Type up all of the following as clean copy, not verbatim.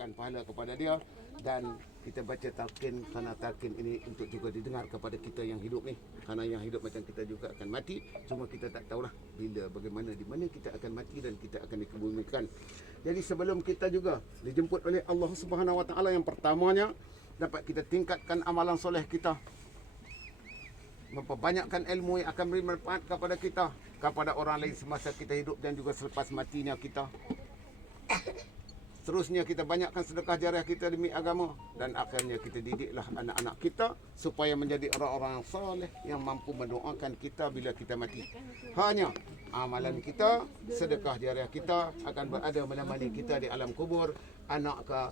mintakan pahala kepada dia. Dan kita baca talqin, kerana talqin ini untuk juga didengar kepada kita yang hidup ni. Kerana yang hidup macam kita juga akan mati, cuma kita tak tahulah bila, bagaimana, di mana kita akan mati dan kita akan dikebumikan. Jadi sebelum kita juga dijemput oleh Allah Subhanahu Wa Taala, yang pertamanya dapat kita tingkatkan amalan soleh kita, memperbanyakkan ilmu yang akan beri manfaat kepada kita, kepada orang lain semasa kita hidup dan juga selepas matinya kita. Seterusnya kita banyakkan sedekah jariah kita demi agama, dan akhirnya kita didiklah anak-anak kita supaya menjadi orang-orang yang soleh yang mampu mendoakan kita bila kita mati. Hanya amalan kita, sedekah jariah kita akan berada menemani kita di alam kubur. Anak ke,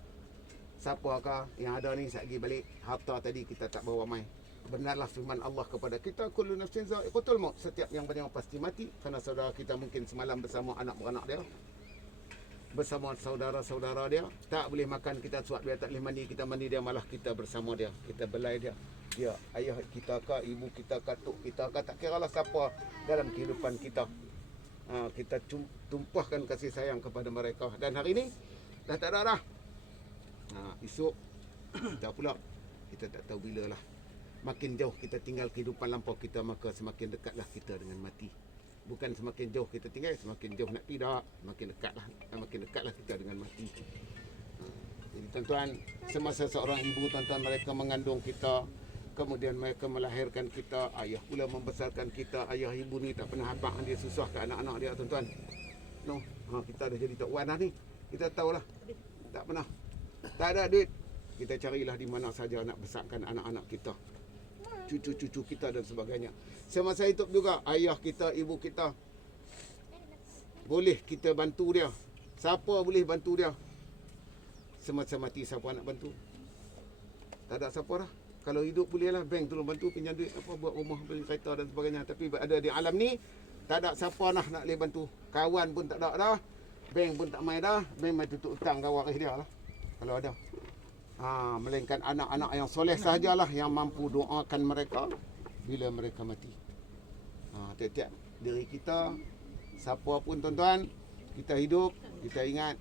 siapa ke yang ada ni saat pergi balik, harta tadi kita tak bawa mai. Benarlah firman Allah kepada kita, kullu nafsin za'iqatul maut, setiap yang bernyawa pasti mati. Kerana saudara kita mungkin semalam bersama anak beranak dia, bersama saudara-saudara dia, tak boleh makan, kita suat dia, tak boleh mandi, kita mandi dia, malah kita bersama dia, kita belai dia. Dia ayah kita ke, ibu kita ke, tok kita ke, tak kiralah siapa dalam kehidupan kita. Kita tumpahkan kasih sayang kepada mereka. Dan hari ini dah tak ada dah. Esok kita pula, kita tak tahu bila lah. Makin jauh kita tinggal kehidupan lampau kita, maka semakin dekatlah kita dengan mati. Bukan semakin jauh kita tinggal, semakin jauh nak tidak, makin dekatlah kita dengan mati. Jadi tuan-tuan, semasa seorang ibu, tuan-tuan, mereka mengandung kita, kemudian mereka melahirkan kita, ayah pula membesarkan kita. Ayah ibu ni tak pernah habaq dia susah ke anak-anak dia, tuan-tuan. No, kita dah jadi tok wan dah ni. Kita tahulah, tak pernah. Tak ada duit, kita carilah di mana saja nak besarkan anak-anak kita, cucu-cucu kita dan sebagainya. Semasa hidup juga, ayah kita, ibu kita, boleh kita bantu dia. Siapa boleh bantu dia? Semasa mati, siapa nak bantu? Tak ada siapa dah. Kalau hidup bolehlah, bank tolong bantu, pinjam duit, apa, buat rumah, beli kereta dan sebagainya. Tapi ada di alam ni, tak ada siapa nak boleh bantu. Kawan pun tak ada dah. Bank pun tak main dah. Bank main tutup hutang kawan dia lah, kalau ada. Melainkan anak-anak yang soleh sahajalah yang mampu doakan mereka bila mereka mati. Tiap-tiap diri kita, siapa pun tuan-tuan, kita hidup, kita ingat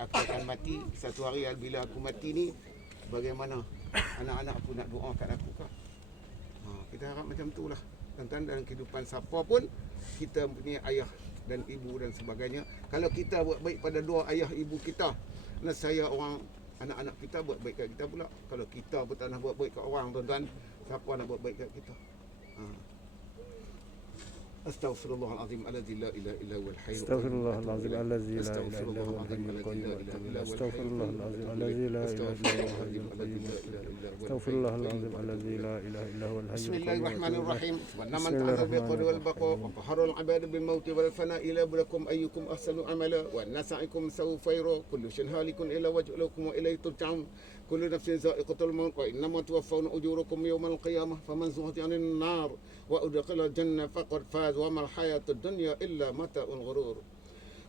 aku akan mati satu hari. Bila aku mati ni, bagaimana anak-anak aku nak doakan aku kah? Kita harap macam tu lah tuan-tuan. Dalam kehidupan siapa pun, kita punya ayah dan ibu dan sebagainya. Kalau kita buat baik pada dua ayah ibu kita, nescaya orang, anak-anak kita buat baik kat kita pula. Kalau kita pun tak nak buat baik kat orang, tuan-tuan, siapa nak buat baik kat kita? Astaghfirullahalazim alladzi la ilaha illa huwal hayyul qayyum. Astaghfirullahalazim alladzi la ilaha illa huwal hayyul qayyum. Astaghfirullahalazim alladzi la ilaha illa huwal hayyul qayyum. Astaghfirullahalazim alladzi la ilaha illa huwal hayyul qayyum. Bismillahirrahmanirrahim. Wa naman ta'ala bil qadri wal baqa wa qaharul ibad bil maut wal fana ila bulakum ayyukum ahsanu amala wa nasa'ikum sawfa yara kullu shay'in halikun illa wajhakum wa ilayhi turja'un. Kullu nafsin za'iqatul maut wa innama tuwaffawna ujurakum yawmal qiyamah faman zuhziha 'anil nar wa udkhila jannah faqad faz wa mal hayatud dunya illa mata'ul ghurur.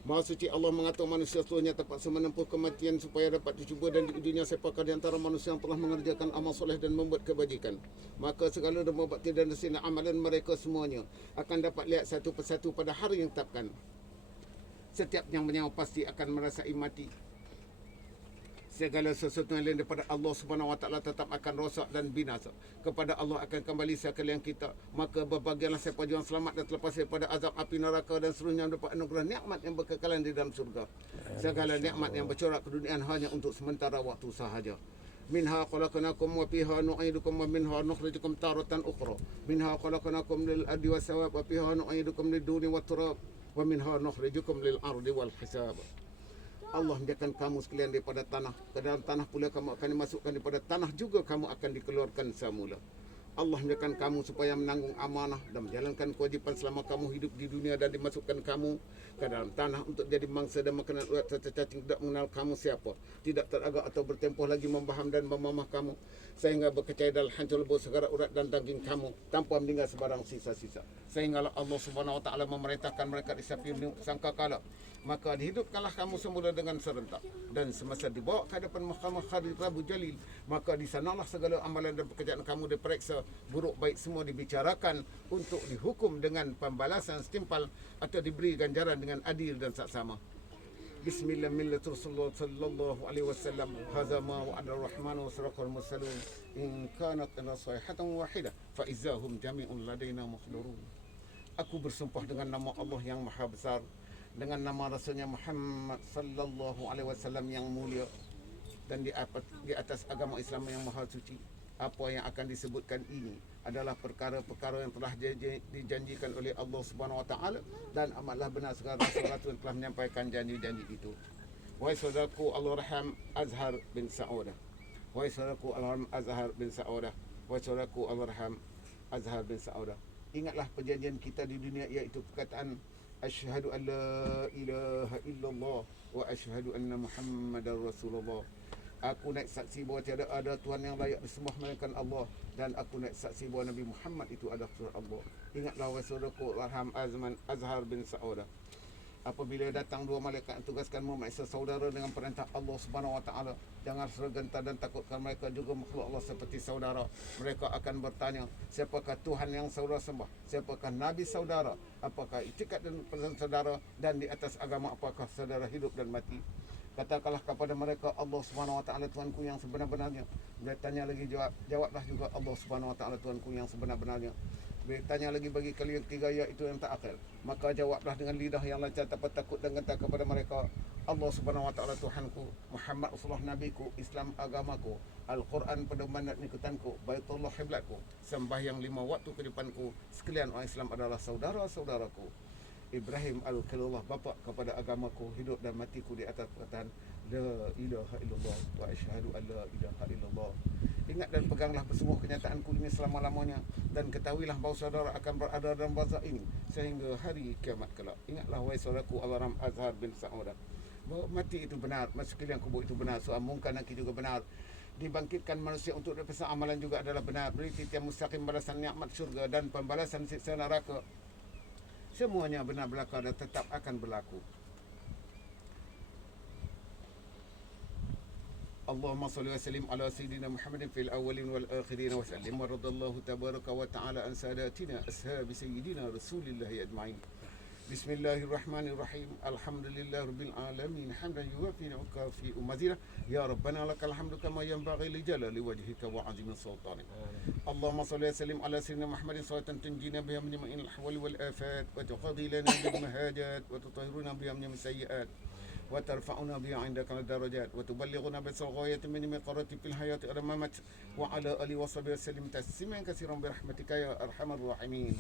Maha suci Allah mengatur manusia seluruhnya terpaksa menempuh kematian supaya dapat dicuba, dan di ujungnya siapakah di antara manusia yang telah mengerjakan amal soleh dan membuat kebajikan, maka segala derma bakti dan resina amalan mereka semuanya akan dapat lihat satu persatu pada hari yang ditetapkan. Setiap yang bernyawa pasti akan merasai mati. Segala sesuatu yang lain daripada Allah Subhanahu Wa Taala tetap akan rosak dan binasa. Kepada Allah akan kembali sekalian kita. Maka berbahagialah siapa yang selamat dan terlepas daripada azab api neraka, dan seluruhnya dapat anugerah nikmat yang berkekalan di dalam surga. Segala nikmat yang bercorak keduniaan hanya untuk sementara waktu sahaja. Minha khalaqnakum wa fiha nu'idukum wa minha nukhrijukum taratan ukhra. Minha khalaqnakum lil ardi was sawab wa fiha nu'idukum lid duni wat turab wa minha nukhrijukum lil ardi wal hisab. Allah menjadikan kamu sekalian daripada tanah. Ke dalam tanah pula kamu akan dimasukkan, daripada tanah juga kamu akan dikeluarkan semula. Allah menjadikan kamu supaya menanggung amanah dan menjalankan kewajipan selama kamu hidup di dunia, dan dimasukkan kamu ke dalam tanah untuk jadi mangsa dan makanan ulat serta cacing tidak mengenal kamu siapa, tidak teragak atau bertempoh lagi membaham dan memamah kamu, sehingga berkecai dan hancur lebur segala urat dan daging kamu tanpa meninggal sebarang sisa-sisa. Sehinggalah Allah Subhanahu Wa Taala memerintahkan mereka di sapi sangkakala, maka dihidupkanlah kamu semula dengan serentak, dan semasa dibawa ke hadapan mahkamah hari Rabu Jalil, maka di sanalah segala amalan dan pekerjaan kamu diperiksa, buruk baik semua dibicarakan untuk dihukum dengan pembalasan setimpal atau diberi ganjaran dengan adil dan saksama. Bismillah millatu Rasulullah sallallahu alaihi wasallam. Hadza ma wa'ada ar-Rahman wa sadaqa al-mursalun. In kanat illa sayhatan wahidah fa izahum jami'un ladaina muhdharun. Aku bersumpah dengan nama Allah yang Maha Besar, dengan nama Rasulnya Muhammad sallallahu alaihi wasallam yang mulia, dan di atas agama Islam yang maha suci. Apa yang akan disebutkan ini adalah perkara-perkara yang telah dijanjikan oleh Allah Subhanahu Wa Taala, dan amatlah benar segala rasul-rasul telah menyampaikan janji-janji itu. Wahai saudaraku Al-Raham Azhar bin Saudah. Wahai saudaraku Al-Raham Azhar bin Saudah. Wahai saudaraku Al-Raham Azhar bin Saudah. Ingatlah perjanjian kita di dunia, iaitu perkataan asyhadu an la ilaha illallah wa asyhadu anna Muhammadar Rasulullah. Aku naik saksi bahawa tiada ada Tuhan yang layak disembah melainkan Allah, dan aku naik saksi bahawa Nabi Muhammad itu adalah Rasul Allah. Ingatlah wahai saudaraku Al-Raham Azhar bin Saudah, apabila datang dua malaikat yang tugaskanmu memeriksa saudara dengan perintah Allah Subhanahu Wa Taala, jangan gentar dan takutkan mereka juga makhluk Allah seperti saudara. Mereka akan bertanya, siapakah Tuhan yang saudara sembah? Siapakah Nabi saudara? Apakah itikat dan pesan saudara? Dan di atas agama apakah saudara hidup dan mati? Katakanlah kepada mereka, Allah Subhanahu Wa Taala Tuhanku yang sebenar-benarnya. Bertanya lagi, jawablah juga, Allah Subhanahu Wa Taala Tuhanku yang sebenar-benarnya. Bertanya lagi bagi kalian ketiga, iaitu yang tak akal, maka jawablah dengan lidah yang lancar tanpa takut dan gentar kepada mereka, Allah Subhanahu Wa Taala Tuhanku, Muhammad Rasulullah Nabiku, Islam agamaku, Al-Quran pedoman dan ikutanku, Baitullah hiblatku, sembahyang 5 waktu ke depanku, sekalian orang Islam adalah saudara-saudaraku. Ibrahim Al-Khalilullah, bapa kepada agamaku, hidup dan matiku di atas perkataan la ilaha illallah wa asyhadu an la ilaha illallah. Ingat dan peganglah bersungguh kenyataanku ini selama-lamanya, dan ketahuilah bahawa saudara akan berada dalam barzakh ini sehingga hari kiamat kelak. Ingatlah wahai saudaraku Al-Raham Azhar bin Saudah, bahawa mati itu benar, sekalian kubur itu benar, soal mungkar nakir juga benar, dibangkitkan manusia untuk berpesan amalan juga adalah benar, beri titian mustaqim balasan nikmat syurga dan pembalasan siksa neraka, semuanya benar berlaku dan tetap akan berlaku. Allahumma salli wa sallim ala sayyidina Muhammadin fil awwalin wal akhirin wa sallim wa radallahu tabaraka wa ta'ala an sadatina ashabi sayyidina rasulillahi ajma'in. Bismillahirrahmanirrahim. Alhamdulillah rabbil alamin, hamdan yuwafi ni'maka mazida. Ya Rabbana lakal hamdu kama yanbaghi li jalali wajhika wa 'azimi sultanik. Allahumma salli wa sallim ala sayyidina Muhammadin salatan tunjina biha min jami'il ahwali wal afat wa tuqadi lana bil mahajat wa tutahhiruna biha min sayyi'at wa tarfa'una biha 'indaka al darajat wa tuballighuna bi ghayati min miqarati fil hayati al mamat wa ala alihi wa sahbihi sallim tasliman katsiran bi rahmatika ya arhamar rahimin.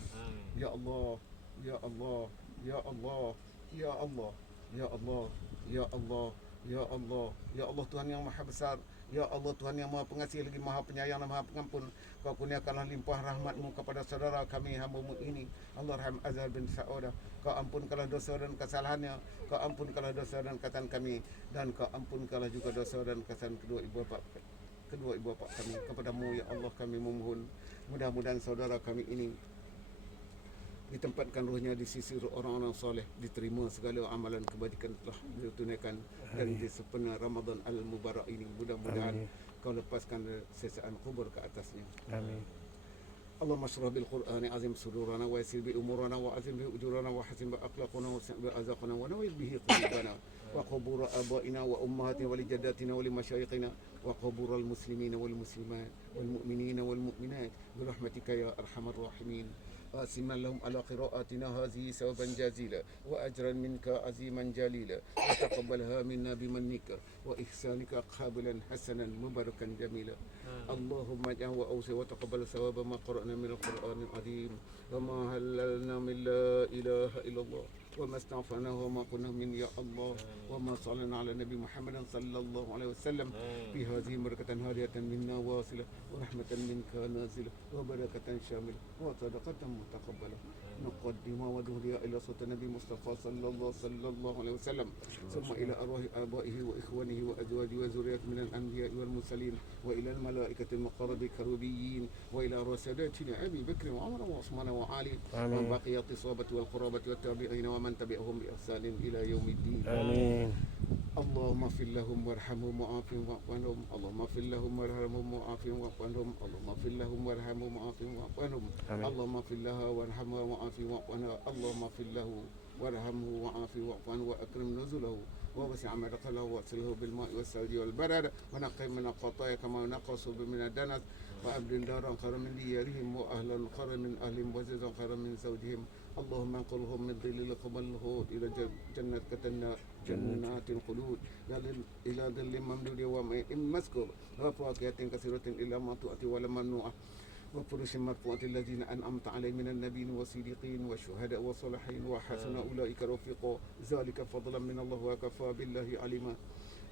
Ya Allah, ya Allah, ya Allah, ya Allah, ya Allah, ya Allah, ya Allah, ya Allah Tuhan yang maha besar, ya Allah Tuhan yang maha pengasih lagi maha penyayang dan maha pengampun. Kau kurniakanlah limpah rahmatmu kepada saudara kami hamba-Mu ini, Al-Raham Azhar bin Saudah. Kau ampunkanlah dosa dan kesalahannya, kau ampunkanlah dosa dan kesalahan kami, dan kau ampunkanlah juga dosa dan kesalahan kedua ibu bapa kami. Kepadamu ya Allah kami memohon, mudah-mudahan saudara kami ini ditempatkan ruhnya di sisi orang-orang soleh, diterima segala amalan kebajikan telah ditunaikan, dan di sempena Ramadan Al-Mubarak ini mudah-mudahan kau lepaskan sesaan kubur ke atasnya. Amin. Allahumma syrah bil Qur'ani azim sudurana wa yassir bi umurana wa azim bi ujurana wa hasin bi akhlaqana wa bi azaqana wa nawir bihi qulubana wa qubur abaina wa ummahatina wa li jaddatina wa li masyayikhina wa qubur al muslimina wal muslimat wal mu'minina wal mu'minat bi rahmatika ya arhamar rahimin. قاسما لهم على قراءاتنا هذه ثوابا جزيلا وأجرا منك عظيما جليلا وتقبلها منا بمنك وإحسانك قابلا حسنا مباركا جميلا. اللهم اجعل وأوصي وتقبل ثواب ما قرأنا من القرآن العظيم وما هللنا من لا إله إلا الله وما استغفرناه وما قلنا من يا الله وما صلينا على النبي محمد صلى الله عليه وسلم بهذه بركة هادية منا واصلة ورحمة منك نازلة وبركة شاملة وصدقة متقبلة نقدم ودهدي إلى صوت النبي مصطفى صلى الله عليه وسلم ثم إلى أرواح آبائه وإخوانه وأزواجه وذريته من الأنبياء والمرسلين وإلى الملائكة المقربين الكروبيين وإلى أرواح ساداتنا أبي بكر وعمر وعثمان وعلي وبقية الصحابة والقرابة والتابعين ومن تبعهم بإحسان إلى يوم الدين. آمين. اللهم اغفر لهم وارحمهم وعافهم واعف عنهم. اللهم اغفر لهم وارحمهم وعافهم واعف عنهم. اللهم اغفر لهم وارحمهم وعافهم واعف عنهم. اللهم اغفر لها وارحمها وعافهم واعف عنها. اللهم اغفر له وارحمه وعافه واعف عنه واكرم نزله ووسع مدخله واغسله بالماء والثلج والبرد ونقه من الخطايا كما ينقى الصبر من الدنس وأبدل دارا خيرا من ديارهم وأهلا خيرا من أهلهم وزوجا خيرا من زوجهم اللهم انقلهم من ظل القمر الهود إلى جنات الخلود إلى ظل ممدود وماء مسكوب وفواكه كثيرة إلى ما تؤتي ولا ممنوعة وفرش مرفوعة الذين أنعمت عليهم من النبيين والصديقين والشهداء والصالحين وحسن أولئك رفيقا ذلك فضلا من الله وكفى بالله عليما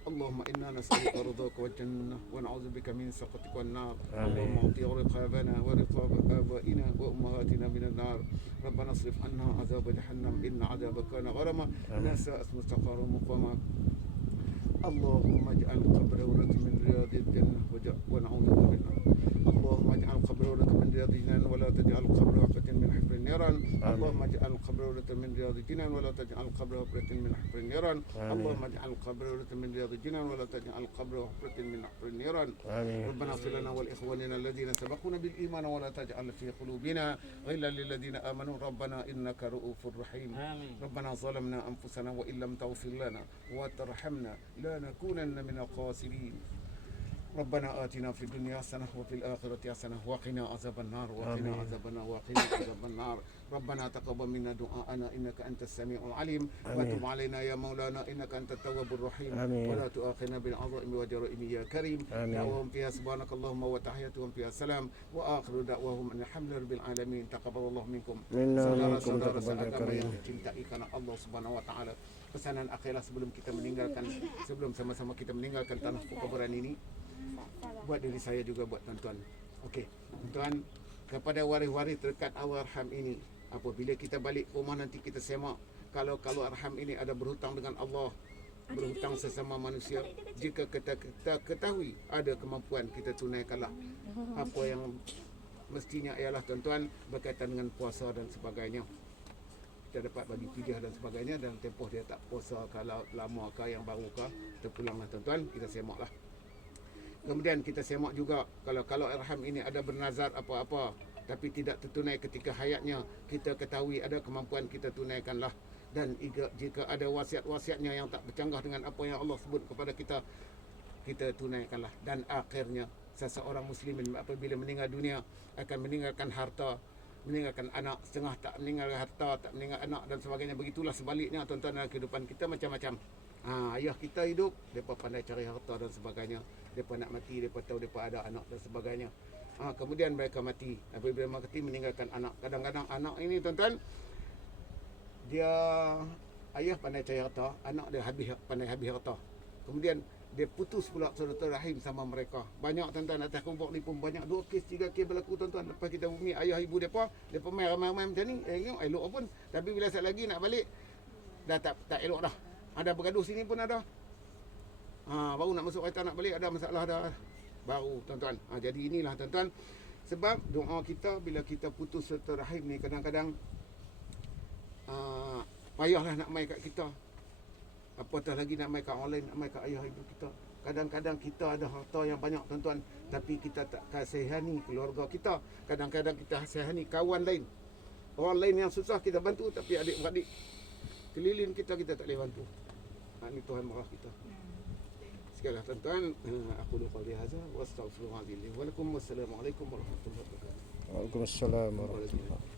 اللهم إنا نسألك رضاك والجنة ونعوذ بك من سخطك والنار اللهم اطيع رقابنا ورقاب آبائنا وأمهاتنا من النار ربنا اصرف عنا عذاب جهنم إن عذابك كان غرما لا ساءت مستقر مقاما اللهم اجعل قبره من رياض الجنة ونعوذ بك من النار اللهم اجعل قبره من رياض الجنان ولا تجعل قبره حفرة من حفر النيران اللهم اجعل قبره من رياض الجنان ولا تجعل قبره حفرة من حفر النيران اللهم اجعل قبره من رياض الجنان ولا تجعل قبره حفرة من حفر النيران ربنا اغفر لنا ولإخواننا الذين سبقونا بالإيمان ولا تجعل في قلوبنا غلا للذين آمنوا ربنا إنك رؤوف رحيم ربنا ظلمنا أنفسنا وإن لم تغفر لنا وترحمنا لنكونن من الخاسرين ربنا آتنا في الدنيا حسنة وفي الآخرة حسنة وقنا عذاب النار وقنا عذاب النار وقنا عذاب النار ربنا تقبل منا دعاءنا إنك أنت السميع العليم وتب علينا يا مولانا إنك أنت التواب الرحيم ولا تؤاخذنا بالعظائم والجرائم يا كريم دعوهم فيها سبحانك اللهم وتحياتهم فيها السلام وآخر دعواهم أن الحمد لله رب العالمين تقبل الله منكم saudara-saudara seagama yang dicintai karena Allah Subhanahu wa taala. Pesanan akhirat sebelum kita meninggalkan, sebelum sama-sama kita meninggalkan tanah kuburan ini, buat diri saya juga buat tuan-tuan. Okey, tuan-tuan, kepada waris-waris terdekat arham ini, apabila kita balik rumah nanti kita semak kalau arham ini ada berhutang dengan Allah, berhutang sesama manusia, jika kita ketahui ada kemampuan kita tunaikanlah apa yang mestinya ialah tuan-tuan berkaitan dengan puasa dan sebagainya. Kita dapat bagi fidyah dan sebagainya dan tempoh dia tak puasa kalau lama ke yang baru ke, kita pulanglah tuan-tuan, kita semaklah. Kemudian kita semak juga kalau arham ini ada bernazar apa-apa tapi tidak tertunai ketika hayatnya, kita ketahui ada kemampuan kita tunaikanlah. Dan jika ada wasiat-wasiatnya yang tak bercanggah dengan apa yang Allah sebut kepada kita, kita tunaikanlah. Dan akhirnya seseorang muslimin apabila meninggal dunia akan meninggalkan harta, meninggalkan anak, setengah tak meninggalkan harta, tak meninggal anak dan sebagainya. Begitulah sebaliknya tuan-tuan, dalam kehidupan kita macam-macam. Ayah kita hidup, mereka pandai cari harta dan sebagainya. Mereka nak mati, mereka tahu mereka ada anak dan sebagainya. Kemudian mereka mati. Apabila mati meninggalkan anak. Kadang-kadang anak ini tuan-tuan, dia ayah pandai cari harta, anak dia pandai habis harta. Kemudian dia putus pula silaturahim sama mereka. Banyak tuan-tuan atas kelompok ni pun banyak 2 kes 3 kes berlaku tuan-tuan. Lepas kita bumi ayah ibu depa main ramai-ramai macam ni, tengok elok pun. Tapi bila sat lagi nak balik dah tak elok dah. Ada bergaduh sini pun ada. Baru nak masuk kereta nak balik ada masalah dah. Baru tuan-tuan. Jadi inilah tuan-tuan, sebab doa kita bila kita putus silaturahim ni kadang-kadang payahlah nak mai kat kita. Apatah lagi nak mai kat online, nak mai kat ayah ibu kita. Kadang-kadang kita ada harta yang banyak tuan-tuan, tapi kita tak kasihani keluarga kita. Kadang-kadang kita kasihani kawan lain. Orang lain yang susah kita bantu, tapi adik-beradik keliling kita tak boleh bantu. Ini Tuhan marah kita. Sekalian tuan-tuan, aku lupa hadza wa astaghfirullahaladzim. Wassalamualaikum warahmatullahi wabarakatuh. Waalaikumsalam warahmatullahi wabarakatuh.